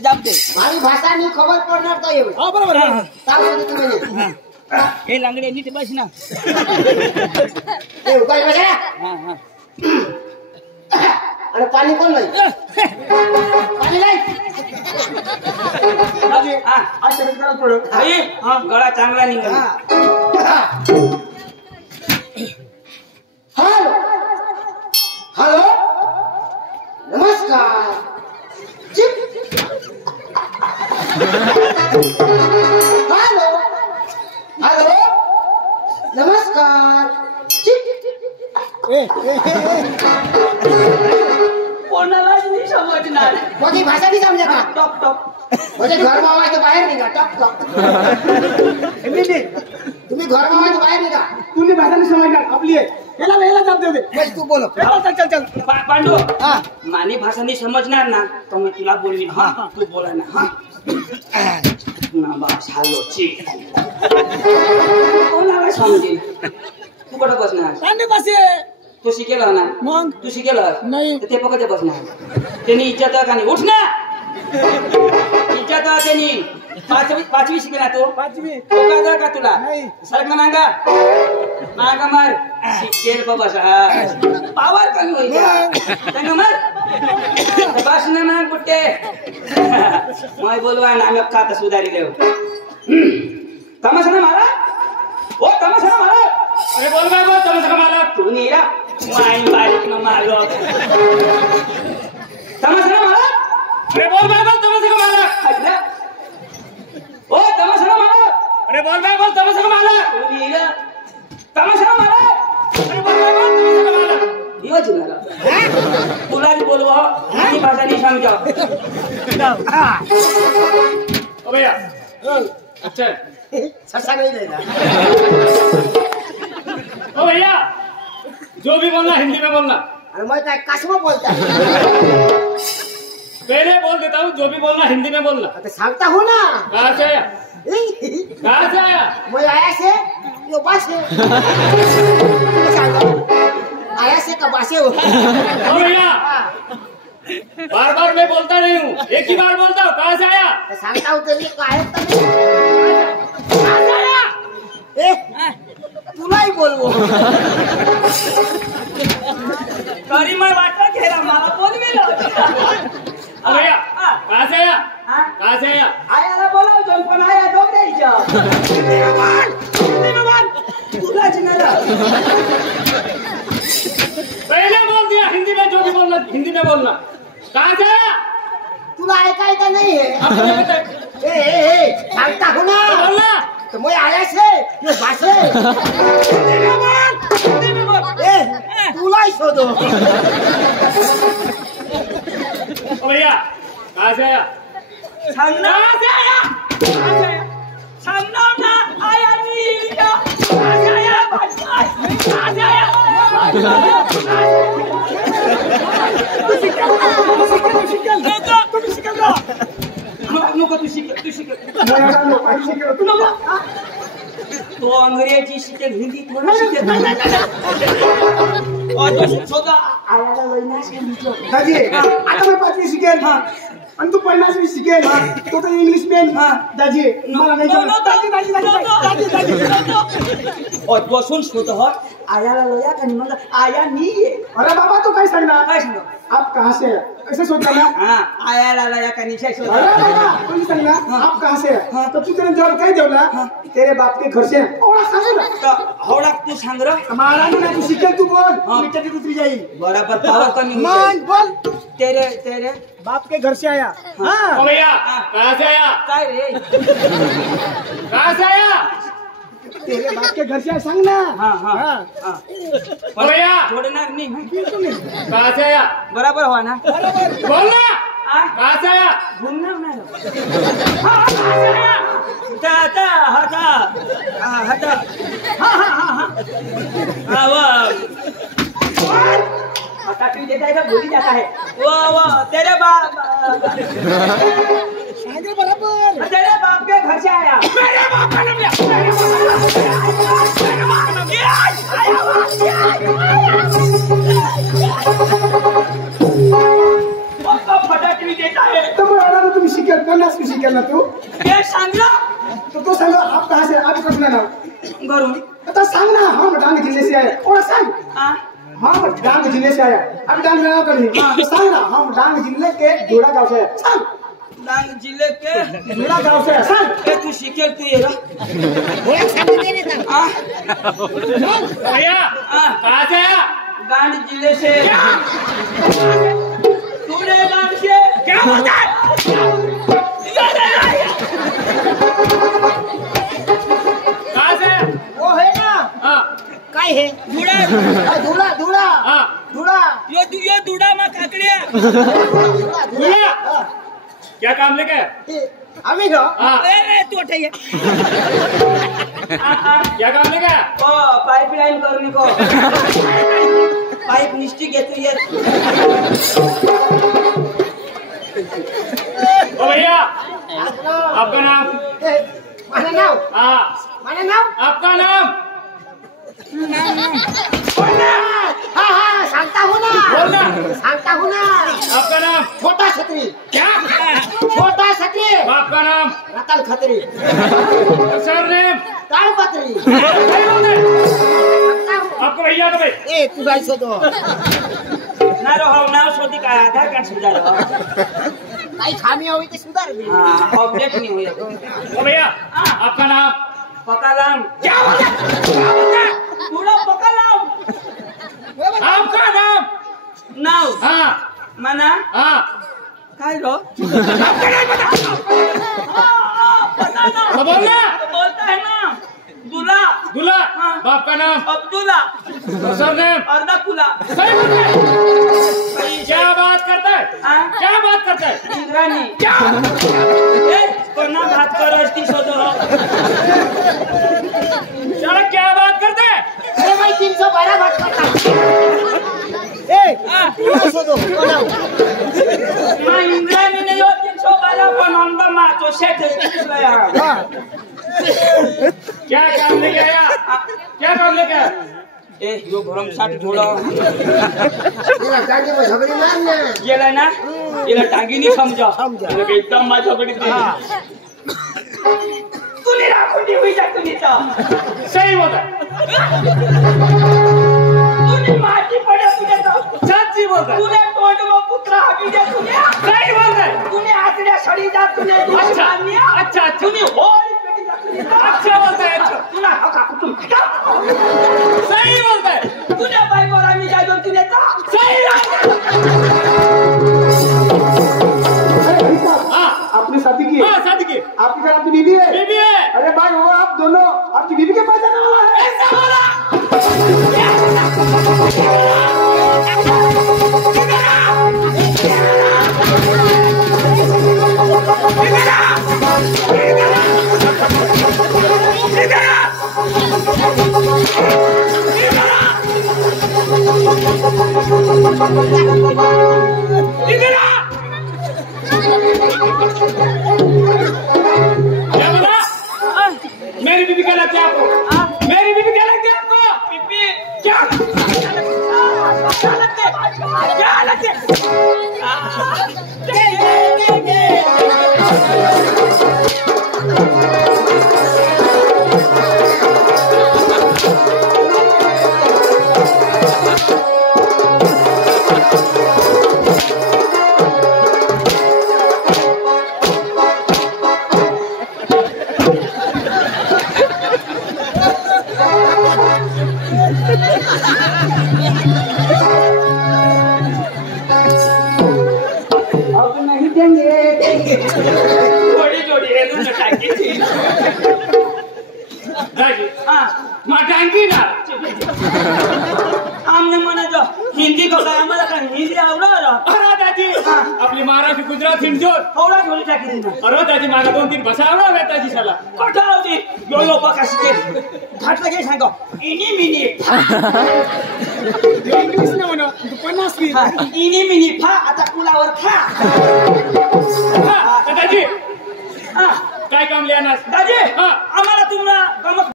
जमते माझी भाषा नी खबर पडणार तो एवढं. हो बरोबर तुम्ही हे लांगडे नीट बस ना. काय बसा. अरे पाणी कोण नाही. पाणी नाही. गळा चांगला निघाला. हॅलो हॅलो नमस्कार. हॅलो हॅलो नमस्कार. कोणालाच नाही समजणार. माझी भाषा नाही समजा का. टॉक टॉक म्हणजे घर मावायचं बाहेर निघा. Talk talk. तुम्ही घर मावायचं बाहेर निघा. तुम्ही भाषा नाही समजणार आपली आहे. याला जप देऊ दे. तू बोल. चल चल पांडू मानी भाषा नाही समजणार ना तर मी तुला बोलवीन. हा तू बोला ना. हा ना बास हॅलो चिक कोणाला समजेल. तू कुठं बसणार. कांदे पासे तू शिकेल ना. मग तू शिकेल नाही. ते पकते बसणार. त्यांनी इज्जत का नाही. उठ ना. इज्जत त्यांनी पाचवी शिकेला तू. पाचवी का तुला नाही. सरक नांगा नांगा मार. शिकेल बसा पावर कमी होईल. सांगा मग बस ना मग कुठे मग बोलवा ना. आम्ही खाता सुधारी देऊ. तमाशा ना मारा. ओ तमाशा ना मारा. अरे बोल काय बोल तमाशा का मारा. तू नीरा माई बारीक न मारो. तमाशा ना मारा. अरे बोल काय बोल तमाशा का मारा. ओ तमाशा ना मारा. अरे बोल काय बोल तमाशा का मारा. तू नीरा तमाशा ना मारा. अरे बोल काय बोल तमाशा का मारा. यो जिंगला तुला भी बोलवा. हिंदी भाषा नहीं समझो. ओ भैया अच्छा ससा नहीं देगा. ओ भैया जो भी बोलना हिंदी में बोलना. अरे मैं काय कसम बोलता है. पहले बोल देता हूँ जो भी बोलना हिंदी में बोलना. तो सांगता हूँ ना. कहाँ से आया. कहाँ से आया. मैं आया से यो बास है. आया से का बासे हो. ओ भैया बार बार मैं बोलता नहीं हूँ. एक ही बार बोलता हूँ. कहाँ से आया. तो सांगता हूँ तेरी काय कहाँ से आया. तुला ही बोलवो. तरी मैं वाटलं घेला मला बोलवेल. ओ भैया कहाँ से आया. कहाँ से आया. आयाला बोलावतो पण आया दोन द्यायच्या. तुला जिंगला पहले बोल दिया हिंदी में जो भी बोलना हिंदी में बोलना. कहाँ से आया. तुला ऐकायचं नाही है. सांगता हूँ ना. बोलना. तो मैं आया से ये बासे. तुला ही शोधो. ओ भैया कहाँ से आया. सांगना कहाँ से आया. कहाँ से आया. सांगणार ना. आया नाही. कहाँ से आया. कहाँ से आया. नको तू शिकेल. तू शिकेल. तो अंग्रेजी शिकेल. हिंदी थोडं शिकेल. स्वतः आयाला वैनाश दादी आता मैं 5वीं शिकेल. आणि तू 50वीं शिकेल. तो तर इंग्लिश में. दादी मला नाही और बसून स्वतः आयाला लोया का मग आया नाहीये. अरे बाबा तू काय सांगणार. काय सांग. आप कहाँ से ऐसे सोचता ना. हाँ आयाला लोया का निशा अरे बाबा तू सांगना. आप कहाँ से तो तू तेरे जवाब काय देवला. तेरे बाप के घर से. ओळा सांगू ना. हवडा तू सांग र. हमारा ना तू शिकेल तू बोल. मीटर की दूसरी जाईल. बराबर पावर कमी हो मान बोल. तेरे बाप के घर से आया. हाँ ओ भैया कहाँ से आया. काय रे. कहाँ से आया. तेरे बाप के घर से आया. सांग ना. हाँ ओ भैया छोड़णार नाही. कहाँ से आया. बराबर हुआ ना. बोल ना. कहाँ से आया. घूमणार नाही. कहाँ से आया. हटा हाँ वो काटी देता है तो भूल ही जाता है. वो तेरे बाप बराबर. तेरे बाप के घर से आया. मेरे बाप का नाम लिया. फटाके भी देता है. तो तुम्ही शिकेल 50 की शिकेल ना तू ये सांगलो तो तू सांग आप कहाँ से आप कसला ना घरून तो सांग ना हम डांग जिले से आए और सांग आ हम डांग जिले से आया अब डांग ना करी तो सांग ना हम डांग जिले के जोड़ा गांव से आए सांग डांग जिले के जोड़ा गांव से आए सांग ए तू शिकेल तू ये ओळख सांगू दे रे आ भैया कहाँ से आया? गांड जिले से तूने गांड से क्या होता है? कहाँ से? वो है ना हाँ काय है धुडा धुळा धुळा हाँ धुळा यो धुडा मा काकड्या धुळा भैया क्या काम लेके? आम्ही ना हाँ ए तू उठाइए क्या काम लेके? ओ पाइपलाइन करने को पाइप निश्चित घेतो ये ओ भैया आपका नाम? माझं नाव हाँ माझं नाव आपका नाम? हा हा सांगता हो ना बोलना सांगता हो ना आपका नाम? छोटा छत्री क्या? छोटा छत्री आपका नाम? रतन खत्री सरनेम? काळपत्री आपको भैया तो भाई ए तू काय शोधो ना रहो नाव शोधी काय आधार कार्ड सुधार काही खामी होई ते सुधार दे हाँ अपडेट नहीं हुई ओ भैया आपका नाम? पकालाम क्या होता है? थोड़ा पकालाम आपका नाम? नाव हाँ मना हाँ काय रो आपका नाम बता पता ना तो बोलना बोलता है ना दूल्हा दूल्हा हाँ। बाप का नाम? अब्दुल्ला सरनेम? अर्धा कुला सही बोल रहे हैं। क्या बात करता है? हाँ? क्या बात करता है? इंद्राणी क्या? कोणा भात कर असती शोधो चलो क्या बात करते हैं? अरे भाई 312 भाग करता ए तू काय शोधो नाव मा इंद्राणी ने यो 312 पण अंदर मातो शेट हा क्या काम लेके आया? क्या काम लेके आया? ए यो भरमसाठ घोडा तिला कांगे में झगड़ी मार ना गेला ना याला टांगी नाही समजा समजा. याला एकदम माझ्याकडे तुने राखून ठेवी जा तुम्ही तर सही बोल रहा है। तुने माझी पडे तुझे तर सच्ची बोल रहा है। तुने तोंडवा पुत्र हवी दे तुने सही बोल रहा है। तुने आतड्या सडी जा तुने अच्छा, दुश्मनिया अच्छा, अच्छा. तुने होळी पेटी जा तुने अच्छा बोलता है, अच्छा. तुला हका कुटुंब सही बोलता है। तुने बायकोला आम्ही जायचो तुने तर सही अरे भाई साहब हाँ आपने शादी की है हाँ शादी की आपके घर आपकी बीवी है बीबी है। अरे भाई वो आप दोनों आपकी बीवी के पास जाने वाला है ऐसा बोला इधर आ। क्या बोला? मेरी बीबी क्या लगती है आपको? मेरी बीबी क्या लगती है आपको? पिपी क्या? क्या लगते अब नहीं देंगे जोडी जोडी हे दोन टाकीची दादी हा माटांगी ना आमने म्हणा जो हिंदी को काय आम्हाला काय हिंदी आवडलं अरे दादी आपली महाराष्ट्र गुजरात हिंदोर थोडा थोडी टाकी ना अरे दादी मला 2-3 भाषा आवडतात दादी साला कठा होती यो यो पकाशी ते घाटला घे सांग इनी मिनी इंग्लिश में होना तो 50 की इनी मिनी फा आता कुलावर खा दादी हा काय काम लिया ना दाजी हा. आम्हाला तुम्हाला